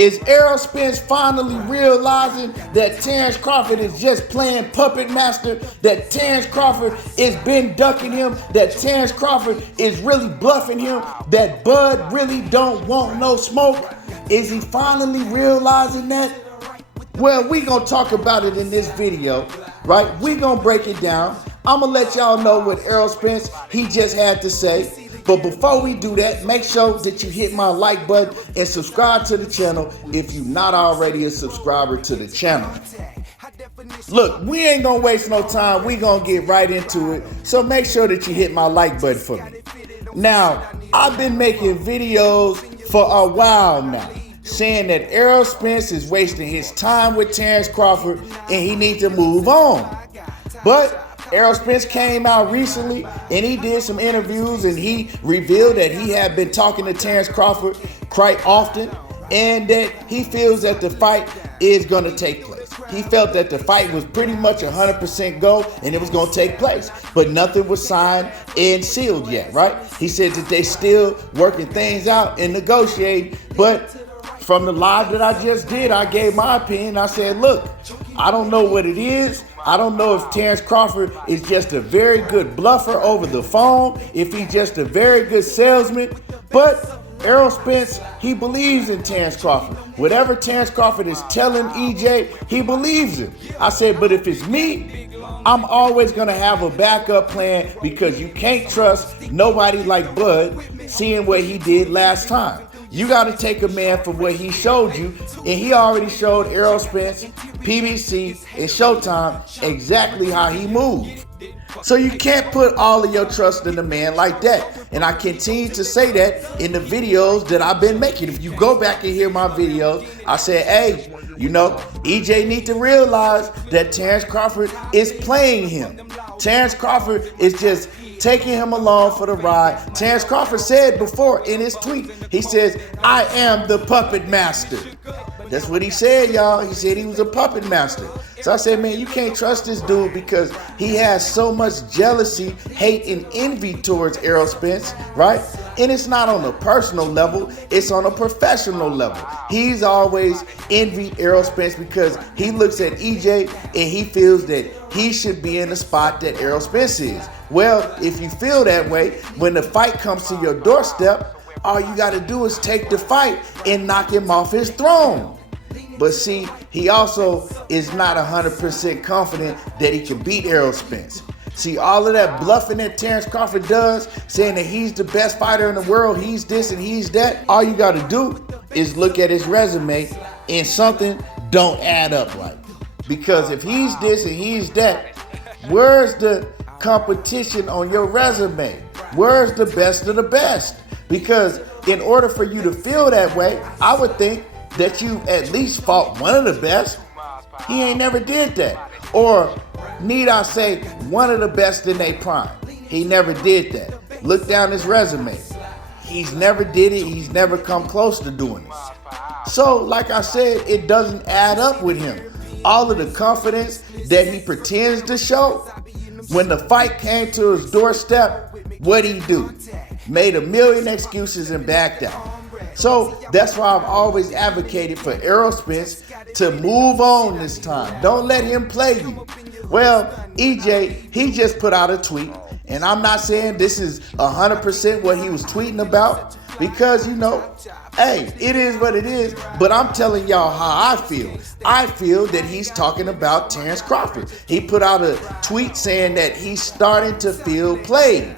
Is Errol Spence finally realizing that Terence Crawford is just playing puppet master, that Terence Crawford is been ducking him, that Terence Crawford is really bluffing him, that Bud really don't want no smoke? Is he finally realizing that? Well, we gonna talk about it in this video, right? We gonna break it down. I'm gonna let y'all know what Errol Spence, he just had to say. But before we do that, make sure that you hit my like button and subscribe to the channel if you're not already a subscriber to the channel. Look, we ain't gonna waste no time. We gonna get right into it. So make sure that you hit my like button for me. Now, I've been making videos for a while now, saying that Errol Spence is wasting his time with Terence Crawford and he needs to move on. But Errol Spence came out recently and he did some interviews and he revealed that he had been talking to Terence Crawford quite often and that he feels that the fight is going to take place. He felt that the fight was pretty much 100% go and it was going to take place, but nothing was signed and sealed yet, right? He said that they still working things out and negotiating, but from the live that I just did, I gave my opinion. I said, look, I don't know what it is. I don't know if Terence Crawford is just a very good bluffer over the phone, if he's just a very good salesman, but Errol Spence, he believes in Terence Crawford. Whatever Terence Crawford is telling EJ, he believes it. I said, but if it's me, I'm always going to have a backup plan because you can't trust nobody like Bud, seeing what he did last time. You got to take a man for what he showed you, and he already showed Errol Spence, PBC, and Showtime exactly how he moved. So you can't put all of your trust in a man like that. And I continue to say that in the videos that I've been making. If you go back and hear my videos, I said, hey, you know, EJ need to realize that Terence Crawford is playing him. Terence Crawford is just taking him along for the ride. Terence Crawford said before in his tweet, he says, I am the puppet master. That's what he said, y'all. He said he was a puppet master. So I said, man, you can't trust this dude because he has so much jealousy, hate, and envy towards Errol Spence, right? And it's not on a personal level, it's on a professional level. He's always envied Errol Spence because he looks at EJ and he feels that he should be in the spot that Errol Spence is. Well, if you feel that way, when the fight comes to your doorstep, all you got to do is take the fight and knock him off his throne. But see, he also is not 100% confident that he can beat Errol Spence. See, all of that bluffing that Terence Crawford does, saying that he's the best fighter in the world, he's this and he's that, all you got to do is look at his resume and something don't add up right. Because if he's this and he's that, where's the competition on your resume? Where's the best of the best? Because in order for you to feel that way, I would think that you at least fought one of the best. He ain't never did that. Or need I say one of the best in their prime? He never did that. Look down his resume. He's never did it. He's never come close to doing it. So like I said, it doesn't add up with him. All of the confidence that he pretends to show, when the fight came to his doorstep, what'd he do? Made a million excuses and backed out. So that's why I've always advocated for Errol Spence to move on this time. Don't let him play you. Well, EJ, he just put out a tweet, and I'm not saying this is 100% what he was tweeting about, because, you know, hey, it is what it is, but I'm telling y'all how I feel. I feel that he's talking about Terence Crawford. He put out a tweet saying that he's starting to feel played.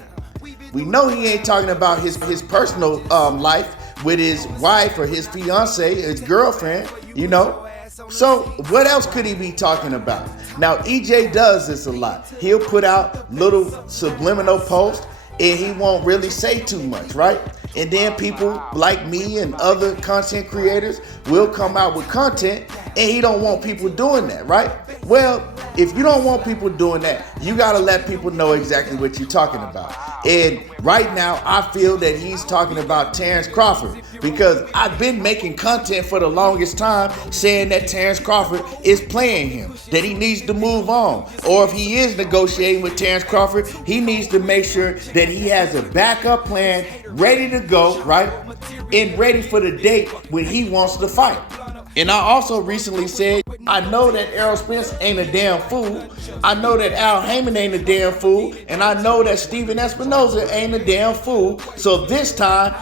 We know he ain't talking about his personal life with his wife or his fiance, his girlfriend, you know. So what else could he be talking about? Now, EJ does this a lot. He'll put out little subliminal posts and he won't really say too much, right? And then people like me and other content creators will come out with content and he don't want people doing that, right? Well, if you don't want people doing that, you got to let people know exactly what you're talking about. And right now, I feel that he's talking about Terence Crawford because I've been making content for the longest time saying that Terence Crawford is playing him, that he needs to move on. Or if he is negotiating with Terence Crawford, he needs to make sure that he has a backup plan ready to go, right? And ready for the date when he wants to fight. And I also recently said, I know that Errol Spence ain't a damn fool. I know that Al Heyman ain't a damn fool. And I know that Steven Espinoza ain't a damn fool. So this time,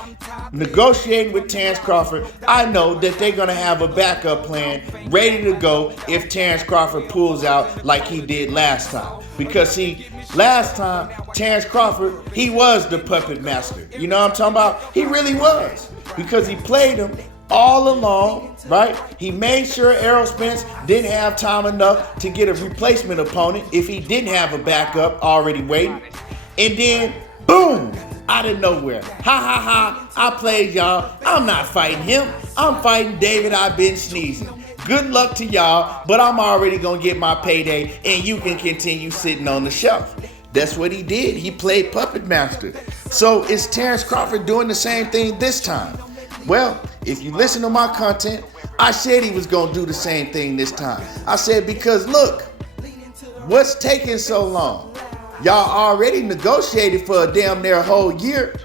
negotiating with Terence Crawford, I know that they're going to have a backup plan ready to go if Terence Crawford pulls out like he did last time. Because see, last time, Terence Crawford, he was the puppet master. You know what I'm talking about? He really was. Because he played him all along, right? He made sure Errol Spence didn't have time enough to get a replacement opponent if he didn't have a backup already waiting. And then, boom, out of nowhere. Ha ha ha, I played y'all. I'm not fighting him. I'm fighting David I've been sneezing. Good luck to y'all, but I'm already gonna get my payday and you can continue sitting on the shelf. That's what he did. He played puppet master. So is Terence Crawford doing the same thing this time? Well, if you listen to my content, I said he was going to do the same thing this time. I said, because look, what's taking so long? Y'all already negotiated for a damn near whole year.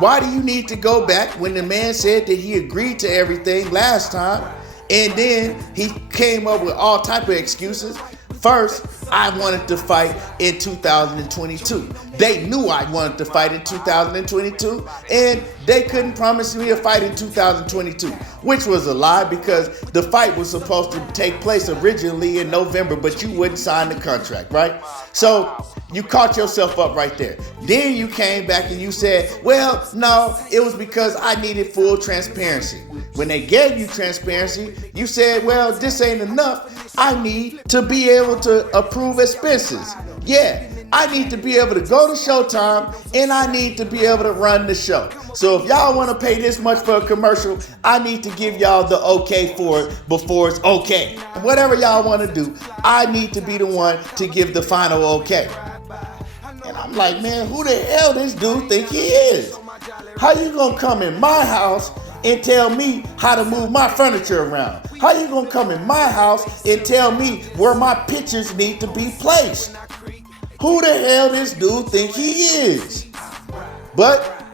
Why do you need to go back when the man said that he agreed to everything last time? And then he came up with all type of excuses. First, I wanted to fight in 2022. They knew I wanted to fight in 2022, and they couldn't promise me a fight in 2022, which was a lie because the fight was supposed to take place originally in November, but you wouldn't sign the contract, right? So you caught yourself up right there. Then you came back and you said, well, no, it was because I needed full transparency. When they gave you transparency, you said, well, this ain't enough. I need to be able to approve expenses. Yeah, I need to be able to go to Showtime and I need to be able to run the show. So if y'all want to pay this much for a commercial, I need to give y'all the okay for it before it's okay. Whatever y'all want to do, I need to be the one to give the final okay. And I'm like, man, who the hell this dude think he is? How you gonna come in my house and tell me how to move my furniture around? How you gonna come in my house and tell me where my pictures need to be placed? Who the hell this dude think he is? But,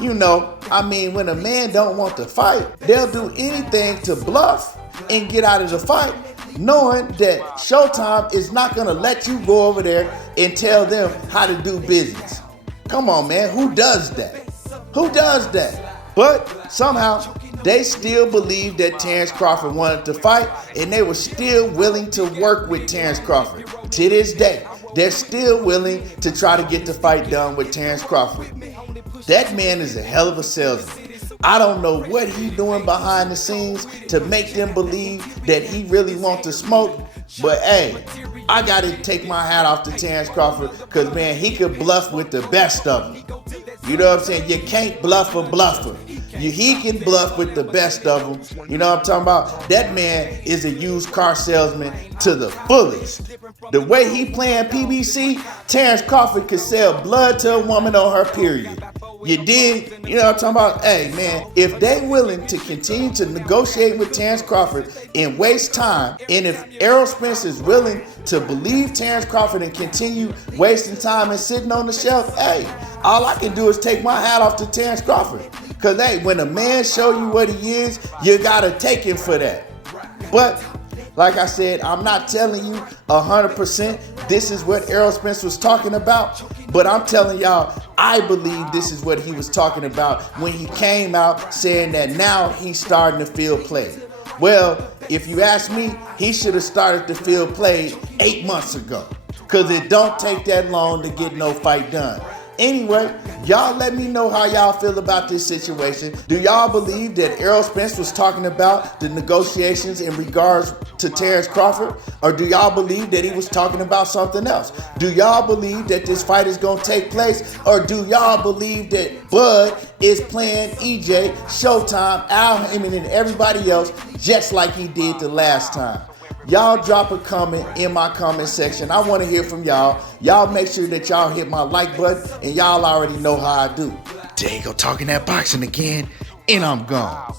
you know, I mean, when a man don't want to fight, they'll do anything to bluff and get out of the fight, knowing that Showtime is not gonna let you go over there and tell them how to do business. Come on, man, who does that? Who does that? But somehow they still believed that Terence Crawford wanted to fight, and they were still willing to work with Terence Crawford. To this day, they're still willing to try to get the fight done with Terence Crawford. That man is a hell of a salesman. I don't know what he's doing behind the scenes to make them believe that he really wants to smoke, but hey, I gotta take my hat off to Terence Crawford because, man, he could bluff with the best of them. You know what I'm saying? You can't bluff a bluffer. He can bluff with the best of them. You know what I'm talking about? That man is a used car salesman to the fullest. The way he playing PBC, Terence Crawford could sell blood to a woman on her period. You dig? You know what I'm talking about? Hey, man, if they willing to continue to negotiate with Terence Crawford and waste time, and if Errol Spence is willing to believe Terence Crawford and continue wasting time and sitting on the shelf, hey, all I can do is take my hat off to Terence Crawford. Because, hey, when a man show you what he is, you got to take him for that. But, like I said, I'm not telling you 100% this is what Errol Spence was talking about. But I'm telling y'all, I believe this is what he was talking about when he came out saying that now he's starting to feel played. Well, if you ask me, he should have started to feel played 8 months ago. Because it don't take that long to get no fight done. Anyway, y'all let me know how y'all feel about this situation. Do y'all believe that Errol Spence was talking about the negotiations in regards to Terence Crawford? Or do y'all believe that he was talking about something else? Do y'all believe that this fight is going to take place? Or do y'all believe that Bud is playing EJ, Showtime, Al Heyman, and everybody else just like he did the last time? Y'all drop a comment in my comment section. I want to hear from y'all. Y'all make sure that y'all hit my like button, and y'all already know how I do. There you go, talking that boxing again, and I'm gone.